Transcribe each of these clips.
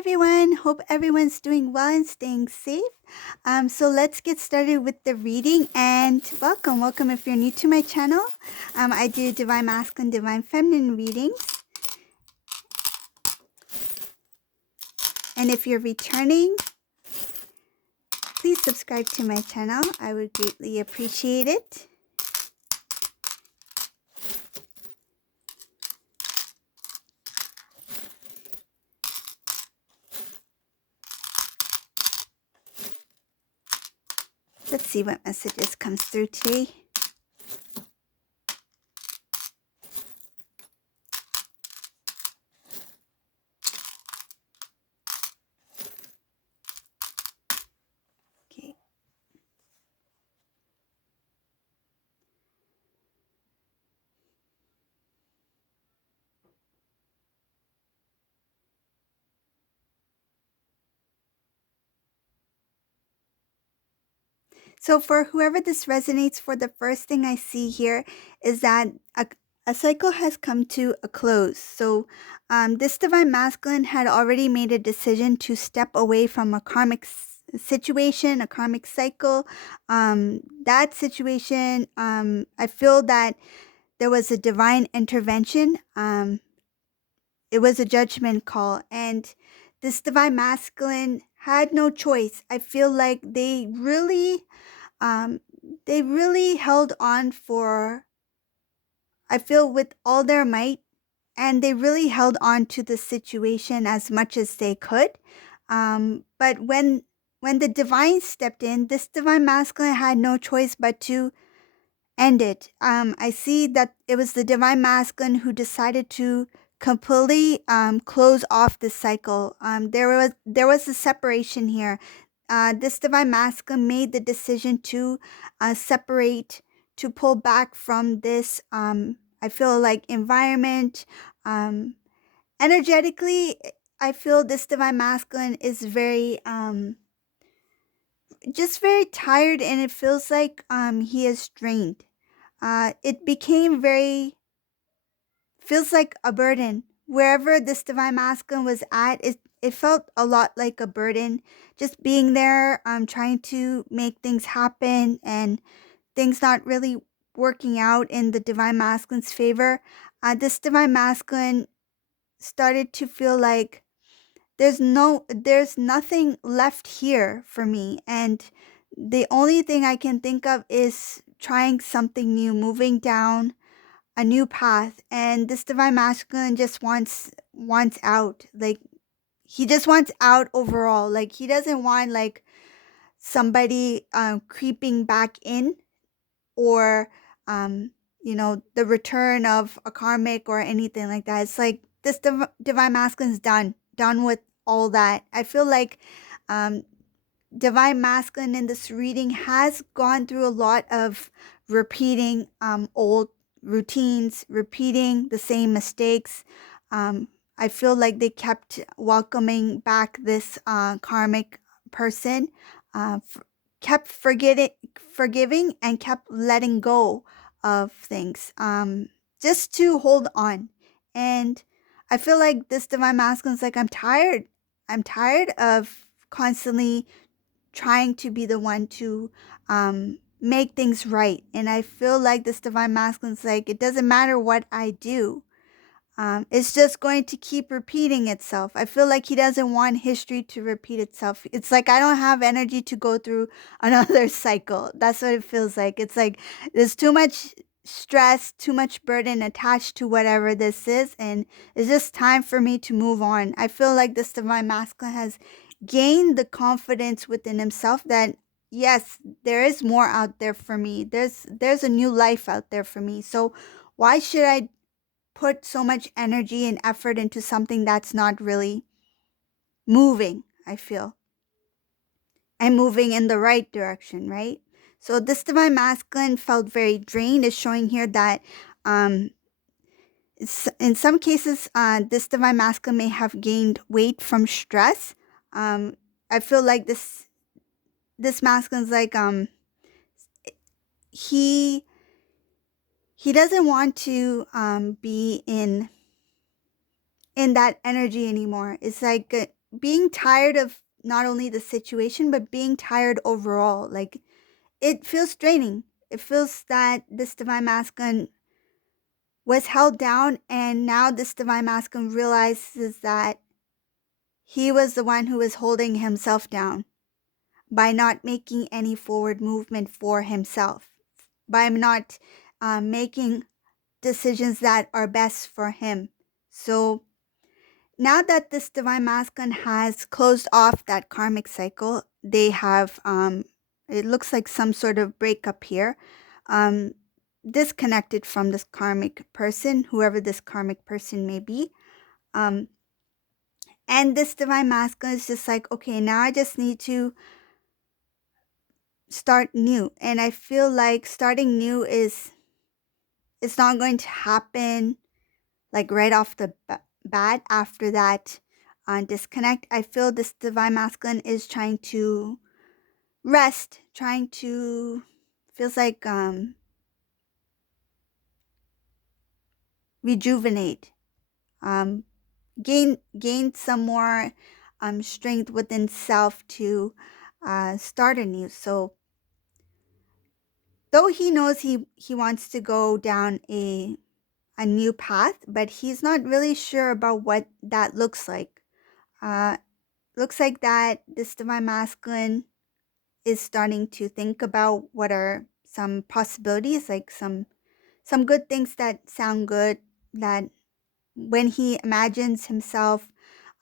everyone. Hope everyone's doing well and staying safe. So let's get started with the reading and welcome if you're new to my channel. I do Divine Masculine, Divine Feminine readings. And if you're returning, please subscribe to my channel. I would greatly appreciate it. Let's see what messages comes through today. Okay. So for whoever this resonates for, the first thing I see here is that a cycle has come to a close. So this Divine Masculine had already made a decision to step away from a karmic situation, a karmic cycle. That situation, I feel that there was a divine intervention. It was a judgment call, and this Divine Masculine had no choice. I feel like um, they really held on for, I feel, with all their might, and they really held on to the situation as much as they could. But when the divine stepped in, this Divine Masculine had no choice but to end it. I see that it was the Divine Masculine who decided to completely close off this cycle. There was a separation here. This Divine Masculine made the decision to separate, to pull back from this. I feel like environment. Energetically, I feel this Divine Masculine is very just very tired, and it feels like he is drained. It became feels like a burden. Wherever this Divine Masculine was at, it felt a lot like a burden. Just being there, trying to make things happen, and things not really working out in the Divine Masculine's favor. This Divine Masculine started to feel like there's nothing left here for me, and the only thing I can think of is trying something new, moving down a new path. And this Divine Masculine just wants out. Like, he just wants out overall. Like, he doesn't want like somebody creeping back in, or the return of a karmic or anything like that. It's like this Divine Masculine's done with all that. I feel like Divine Masculine in this reading has gone through a lot of repeating old routines, repeating the same mistakes. I feel like they kept welcoming back this karmic person, kept forgiving, and kept letting go of things, just to hold on. And I feel like this Divine Masculine is like, I'm tired. I'm tired of constantly trying to be the one to make things right. And I feel like this Divine Masculine is like, it doesn't matter what I do. It's just going to keep repeating itself. I feel like he doesn't want history to repeat itself. It's like, I don't have energy to go through another cycle. That's what it feels like. It's like there's too much stress, too much burden attached to whatever this is, and it's just time for me to move on. I feel like this Divine Masculine has gained the confidence within himself that yes, there is more out there for me. There's a new life out there for me. So why should I put so much energy and effort into something that's not really moving, I feel, and moving in the right direction, right? So this Divine Masculine felt very drained. Is showing here that in some cases, this Divine Masculine may have gained weight from stress. I feel like this masculine's like he doesn't want to be in that energy anymore. It's like being tired of not only the situation, but being tired overall. Like, it feels draining. It feels that this divine masculine was held down, and now this divine masculine realizes that he was the one who was holding himself down by not making any forward movement for himself, by not making decisions that are best for him. So now that this divine masculine has closed off that karmic cycle, they have, it looks like some sort of breakup here, um, disconnected from this karmic person, whoever this karmic person may be. Um, and this divine masculine is just like, okay, now I just need to start new. And I feel like starting new it's not going to happen like right off the bat after that disconnect. I feel this divine masculine is trying to rest, trying to, feels like, rejuvenate, um, gain some more strength within self to start anew. So though he knows he wants to go down a new path, but he's not really sure about what that looks like. Uh, looks like that this divine masculine is starting to think about what are some possibilities, like some good things that sound good, that when he imagines himself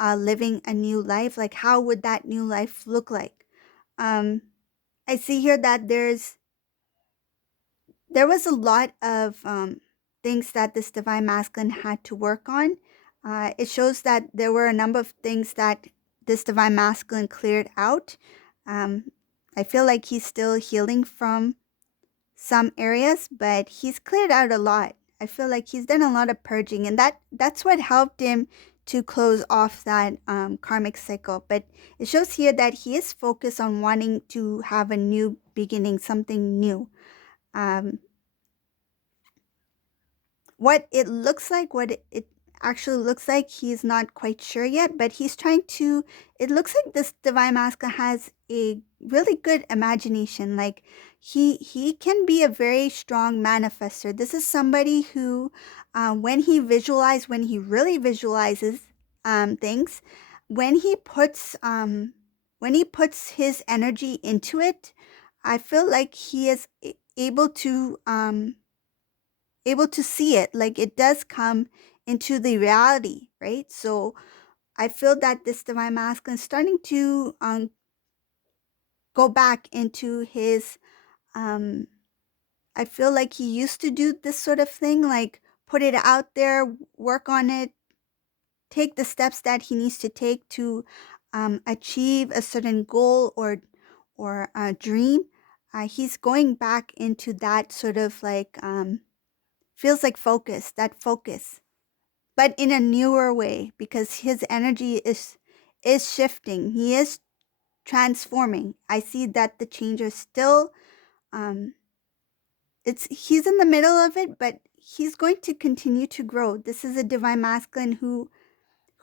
living a new life, like how would that new life look like? Um, I see here that there was a lot of things that this divine masculine had to work on. It shows that there were a number of things that this divine masculine cleared out. Um, I feel like he's still healing from some areas, but he's cleared out a lot. I feel like he's done a lot of purging, and that's what helped him to close off that karmic cycle. But it shows here that he is focused on wanting to have a new beginning, something new. Um, what it looks like, what it actually looks like, he's not quite sure yet, but he's trying to, it looks like this divine masculine has a really good imagination. Like, he can be a very strong manifester. This is somebody who, when when he really visualizes things, when he puts his energy into it, I feel like he is able to see it, like it does come into the reality, right? So I feel that this divine masculine is starting to go back into his, um I feel like he used to do this sort of thing, like put it out there, work on it, take the steps that he needs to take to achieve a certain goal or a dream. He's going back into that sort of like, feels like focus, that focus, but in a newer way, because his energy is shifting. He is transforming. I see that the change is still, um he's in the middle of it, but he's going to continue to grow. This is a divine masculine who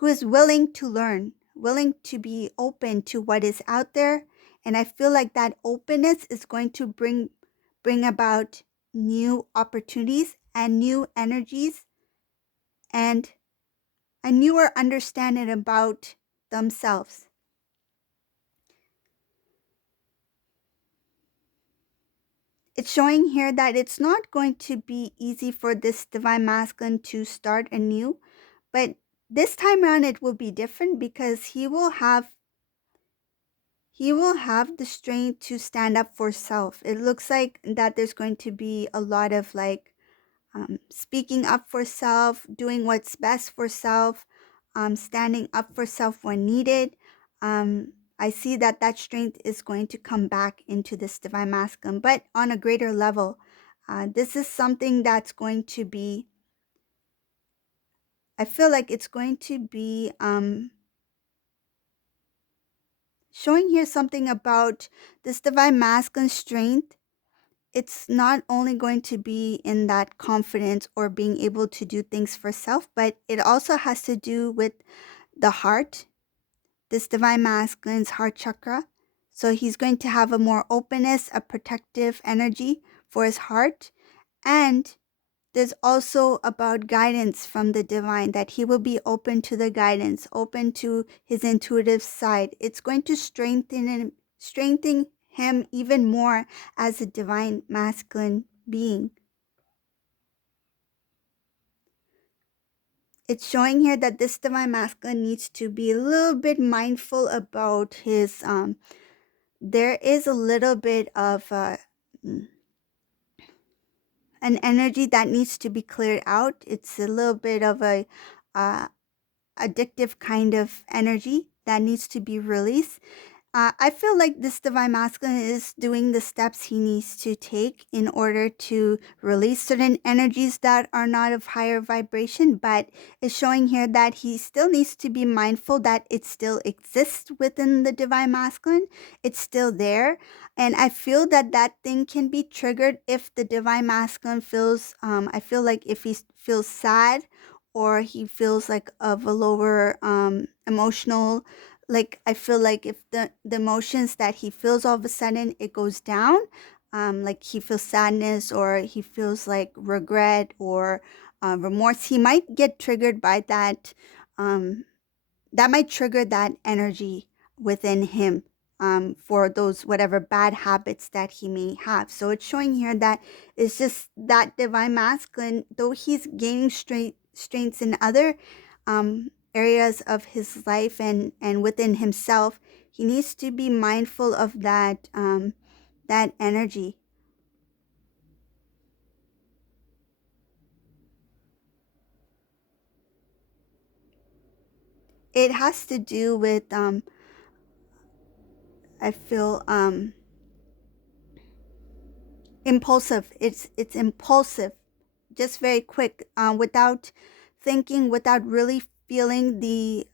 is willing to learn, willing to be open to what is out there. And I feel like that openness is going to bring about new opportunities and new energies and a newer understanding about themselves. It's showing here that it's not going to be easy for this divine masculine to start anew, but this time around it will be different because he will have the strength to stand up for self. It looks like that there's going to be a lot of like, speaking up for self, doing what's best for self, standing up for self when needed. I see that that strength is going to come back into this divine masculine, but on a greater level. This is something that's going to be, I feel like it's going to be showing here something about this divine masculine strength. It's not only going to be in that confidence or being able to do things for self, but it also has to do with the heart, this divine masculine's heart chakra. So he's going to have a more openness, a protective energy for his heart. And there's also about guidance from the divine, that he will be open to the guidance, open to his intuitive side. It's going to strengthen him even more as a divine masculine being. It's showing here that this divine masculine needs to be a little bit mindful about his there is a little bit of an energy that needs to be cleared out. It's a little bit of a uh, addictive kind of energy that needs to be released. I feel like this divine masculine is doing the steps he needs to take in order to release certain energies that are not of higher vibration, but it's showing here that he still needs to be mindful that it still exists within the divine masculine. It's still there. And I feel that that thing can be triggered if the divine masculine feels, I feel like if he feels sad, or he feels like of a lower emotional, like I feel like if the emotions that he feels, all of a sudden it goes down, like he feels sadness, or he feels like regret, or remorse, he might get triggered by that. That might trigger that energy within him, for those whatever bad habits that he may have. So it's showing here that it's just that divine masculine, though he's gaining strengths in other areas of his life and within himself, he needs to be mindful of that that energy. It has to do with I feel impulsive. It's impulsive, just very quick, without thinking, without really feeling the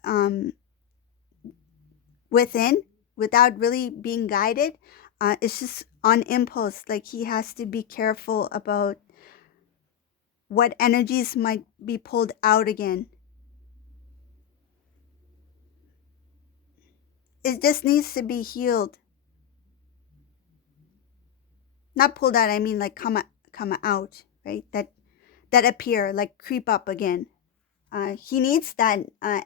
within, without really being guided. It's just on impulse. Like he has to be careful about what energies might be pulled out again. It just needs to be healed. Not pulled out, I mean like come out, right? That appear, like creep up again. He needs that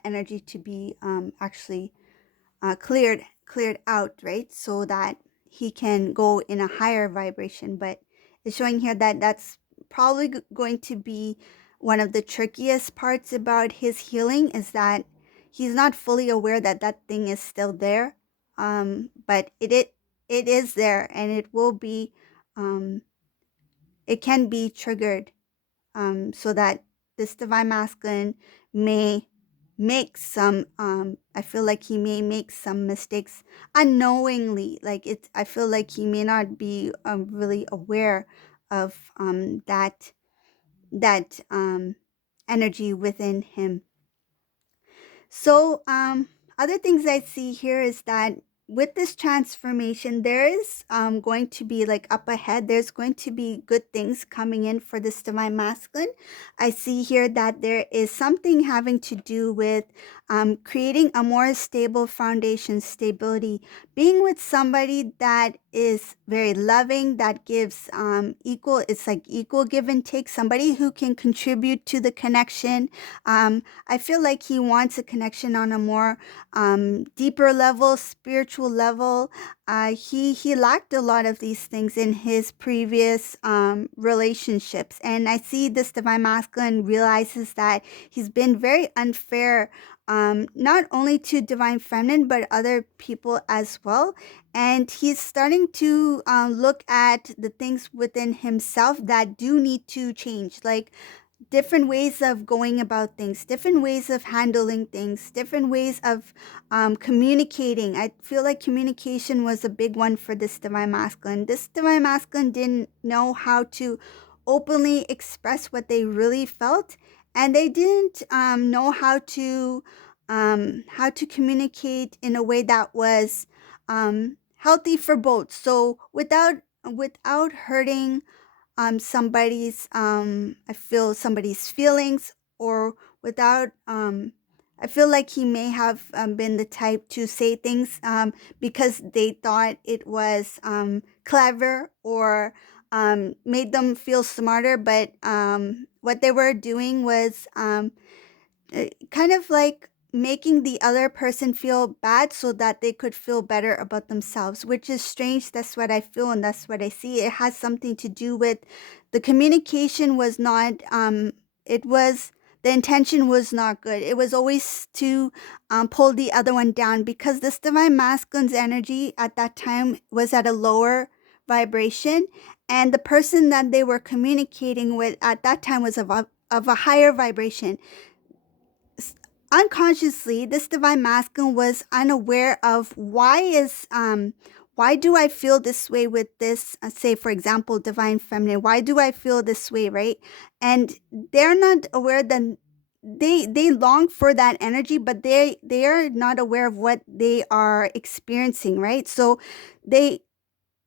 energy to be actually cleared out, right? So that he can go in a higher vibration. But it's showing here that that's probably going to be one of the trickiest parts about his healing, is that he's not fully aware that that thing is still there. But it is there, and it will be it can be triggered, so that this divine masculine may make some I feel like he may make some mistakes unknowingly. Like it, I feel like he may not be really aware of that energy within him. So, other things I see here is that with this transformation, there is going to be, like, up ahead, there's going to be good things coming in for this divine masculine. I see here that there is something having to do with creating a more stable foundation, stability, being with somebody that is very loving, that gives equal, it's like equal give and take, somebody who can contribute to the connection. I feel like he wants a connection on a more deeper level, spiritual level. He lacked a lot of these things in his previous relationships, and I see this divine masculine realizes that he's been very unfair, not only to divine feminine but other people as well. And he's starting to look at the things within himself that do need to change, like different ways of going about things, different ways of handling things, different ways of communicating. I feel like communication was a big one for this divine masculine. This divine masculine didn't know how to openly express what they really felt, and they didn't know how to communicate in a way that was healthy for both. So without hurting somebody's I feel somebody's feelings, or without I feel like he may have been the type to say things because they thought it was clever or made them feel smarter, but what they were doing was kind of like making the other person feel bad so that they could feel better about themselves, which is strange. That's what I feel and that's what I see. It has something to do with the communication was not, it was, the intention was not good. It was always to pull the other one down because this divine masculine's energy at that time was at a lower vibration. And the person that they were communicating with at that time was of a higher vibration. Unconsciously, this divine masculine was unaware of why do I feel this way with this, say for example, divine feminine, why do I feel this way, right? And they're not aware that they long for that energy, but they are not aware of what they are experiencing, right? So they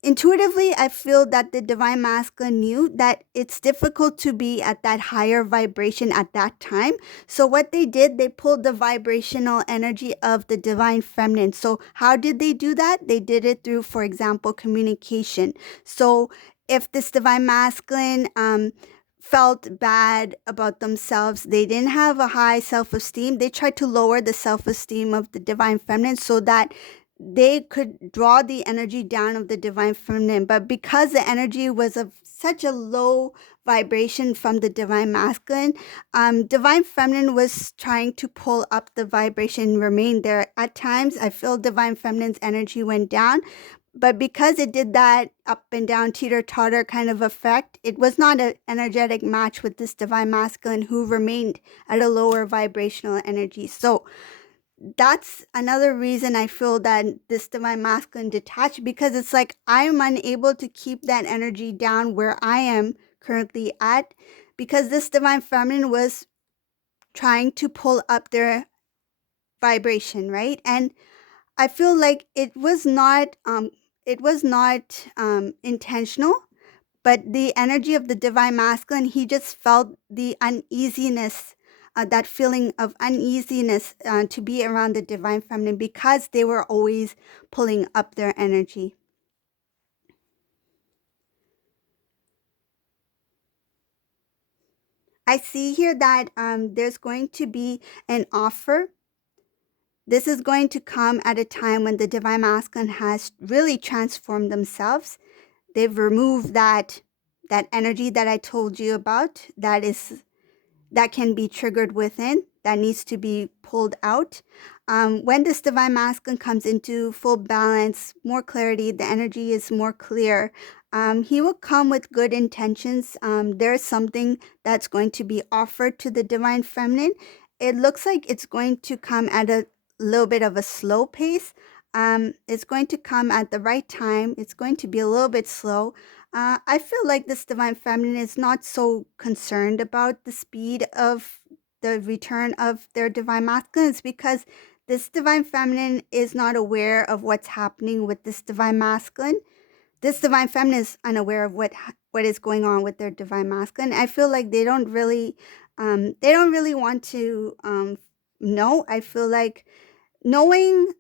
intuitively, I feel that the divine masculine knew that it's difficult to be at that higher vibration at that time. So, what they did, they pulled the vibrational energy of the divine feminine. So, how did they do that? They did it through, for example, communication. So, if this divine masculine felt bad about themselves, they didn't have a high self esteem, they tried to lower the self esteem of the divine feminine so that they could draw the energy down of the divine feminine. But because the energy was of such a low vibration from the divine masculine, divine feminine was trying to pull up the vibration and remain there. At times, I feel divine feminine's energy went down. But because it did that up and down, teeter totter kind of effect, it was not an energetic match with this divine masculine who remained at a lower vibrational energy. So, that's another reason I feel that this divine masculine detached, because it's like I'm unable to keep that energy down where I am currently at because this divine feminine was trying to pull up their vibration, right? And I feel like it was not intentional, but the energy of the divine masculine, he just felt the uneasiness, that feeling of uneasiness to be around the divine feminine because they were always pulling up their energy. I see here that there's going to be an offer. This is going to come at a time when the divine masculine has really transformed themselves. They've removed that energy that I told you about that can be triggered within, that needs to be pulled out. When this divine masculine comes into full balance, more clarity, the energy is more clear. He will come with good intentions. There's something that's going to be offered to the divine feminine. It looks like it's going to come at a little bit of a slow pace. It's going to come at the right time. It's going to be a little bit slow. I feel like this divine feminine is not so concerned about the speed of the return of their divine masculine. It's because this divine feminine is not aware of what's happening with this divine masculine. This divine feminine is unaware of what is going on with their divine masculine. I feel like they don't really want to know. I feel like knowing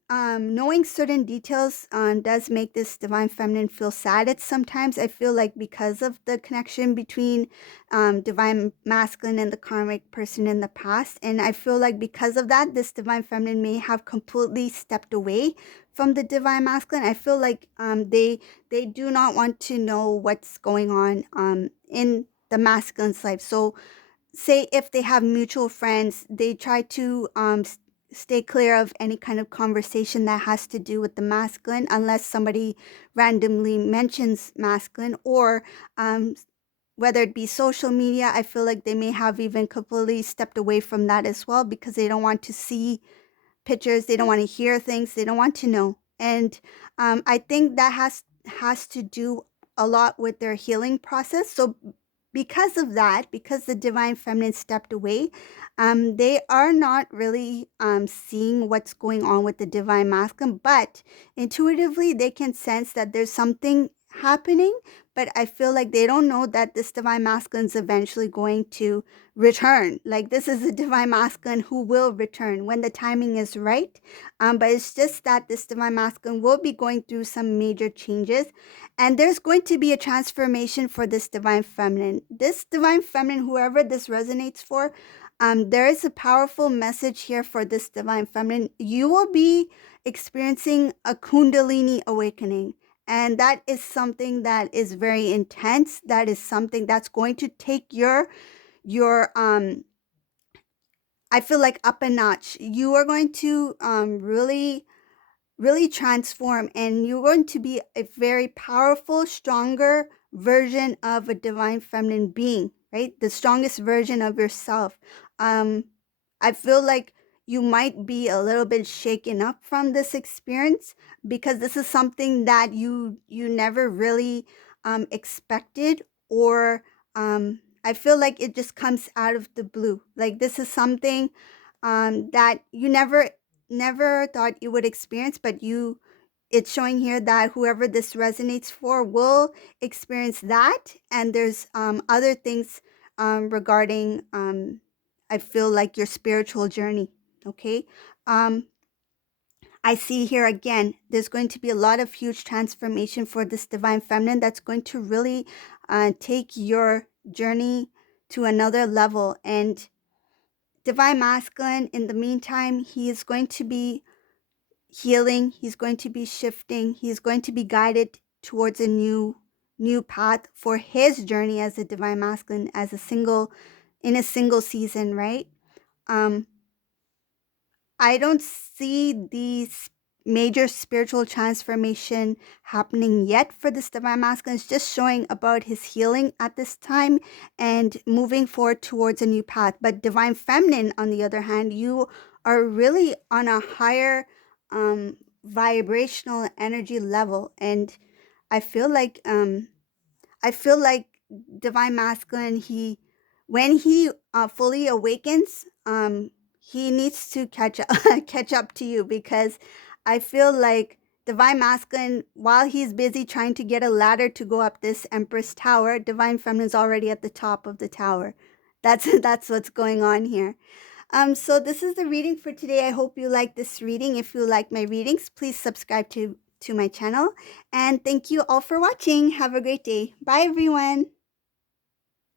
certain details does make this divine feminine feel sad at sometimes. I feel like because of the connection between divine masculine and the karmic person in the past, and I feel like because of that, this divine feminine may have completely stepped away from the divine masculine. I feel like they do not want to know what's going on in the masculine's life. So say if they have mutual friends, they try to stay clear of any kind of conversation that has to do with the masculine unless somebody randomly mentions masculine, or um, whether it be social media. I feel like they may have even completely stepped away from that as well because they don't want to see pictures, they don't want to hear things, they don't want to know. And I think that has to do a lot with their healing process. So because of that, because the divine feminine stepped away, they are not really seeing what's going on with the divine masculine, but intuitively they can sense that there's something happening, but I feel like they don't know that this divine masculine is eventually going to return. Like this is a divine masculine who will return when the timing is right. But it's just that this divine masculine will be going through some major changes, and there's going to be a transformation for this divine feminine. This divine feminine, whoever this resonates for, there is a powerful message here for this divine feminine. You will be experiencing a Kundalini awakening. And that is something that is very intense. That is something that's going to take your I feel like up a notch. You are going to really transform, and you're going to be a very powerful, stronger version of a divine feminine being, right? The strongest version of yourself. um I feel like you might be a little bit shaken up from this experience, because this is something that you never really expected, or I feel like it just comes out of the blue. Like this is something that you never thought you would experience, but it's showing here that whoever this resonates for will experience that. And there's other things regarding I feel like your spiritual journey. Okay. um I see here again, there's going to be a lot of huge transformation for this divine feminine that's going to really take your journey to another level. And divine masculine, in the meantime, he is going to be healing, he's going to be shifting, he's going to be guided towards a new path for his journey as a divine masculine, as a single, in a single season, right? um I don't see these major spiritual transformation happening yet for this divine masculine. It's just showing about his healing at this time and moving forward towards a new path. But divine feminine, on the other hand, you are really on a higher vibrational energy level. And I feel like I feel like divine masculine, he, when he fully awakens, he needs to catch up, catch up to you, because I feel like divine masculine, while he's busy trying to get a ladder to go up this Empress Tower, divine feminine is already at the top of the tower. That's what's going on here. So this is the reading for today. I hope you like this reading. If you like my readings, please subscribe to my channel. And thank you all for watching. Have a great day. Bye, everyone.